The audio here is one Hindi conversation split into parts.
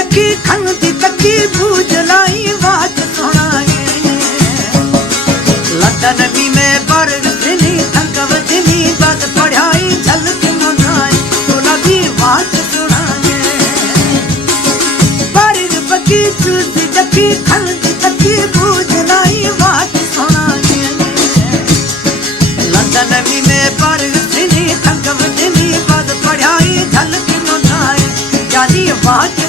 चक्की खंदी तक्की भूजलाई बात सुनाए लंदन भी में बर्ग दिनी थंकव दिनी बद पढ़ाई झलक मुनाए तोला भी बात सुनाए बर्ग बकी चूसी चक्की खंदी तक्की भूजलाई बात सुनाए लंदन भी में बर्ग दिनी थंकव दिनी बद पढ़ाई झलक मुनाए जानी बात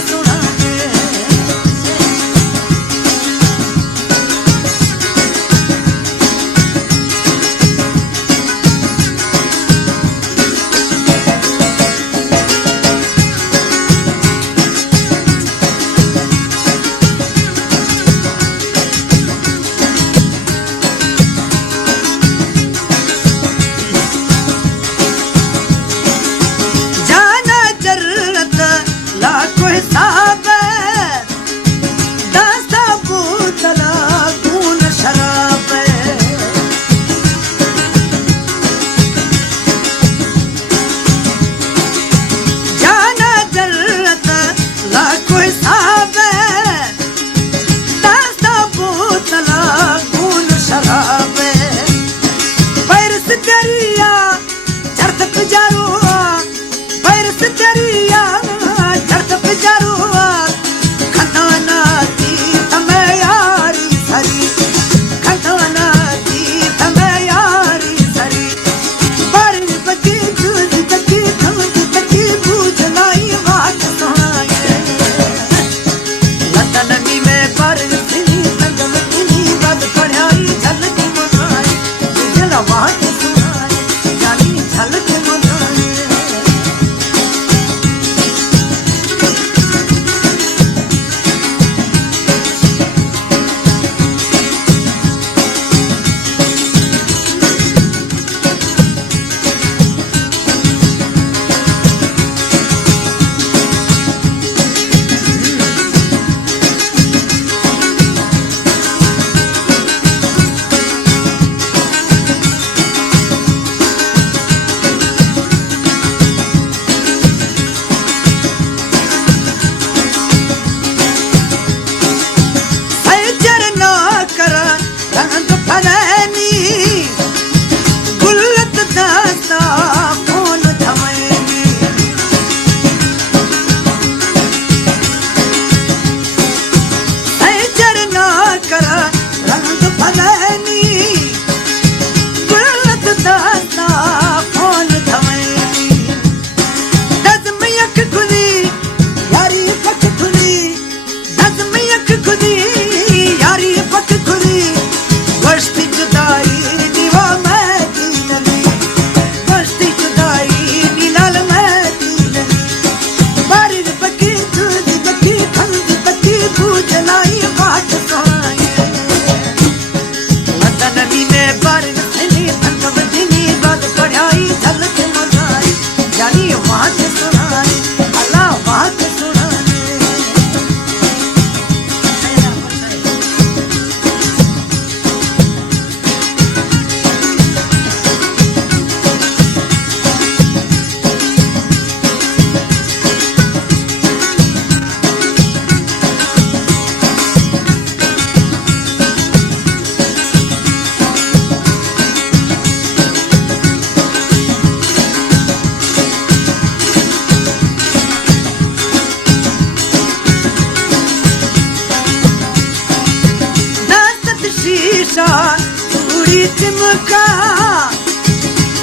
चिमका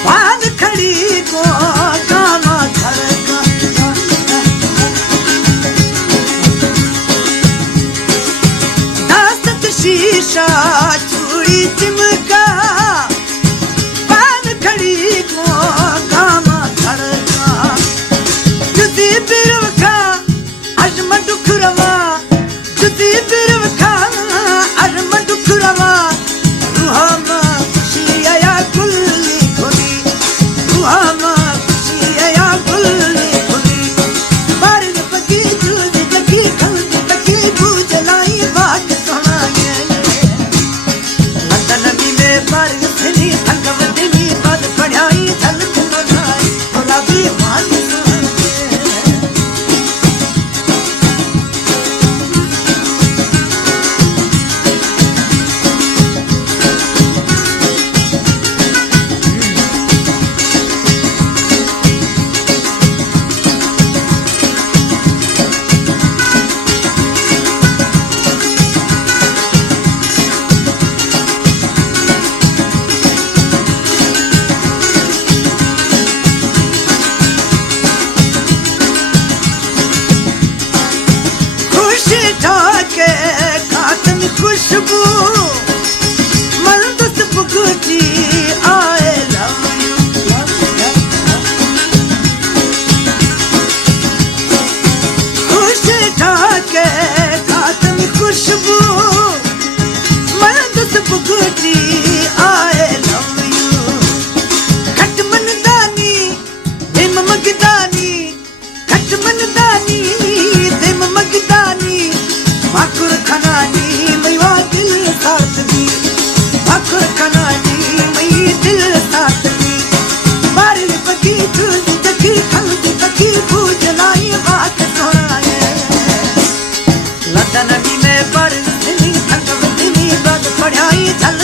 बांध खड़ी को कामा घर का दासत शीशा चूड़ी चिमका बांध खड़ी को कामा घर का जुदी बिरवखा अजम दुखरवा जुदी बिरवखा अजम दुखरवा रूहामा खुशी आया गुल्ली खुली रूहामा खुशी आया गुल्ली खुली बारिश पकी दूध जगी खंड तकी बूझ लाई बात सुनाए लंदन खुशबू मंदस पुगटी I love you खुश ठाके खातम खुशबू मंदस पुगटी I love you खटमन दानी दिम मगदानी खटमन दानी दिम मगदानी माकुर खनानी मैवा दिल साथ दी माकुर खनानी मई दिल साथ दी बारिश पकी चूली तकी खलदी तकी पूजलाई बात सोनाए लंदन भी में बारिश दिनी थकव दिनी बात पढ़ाई चल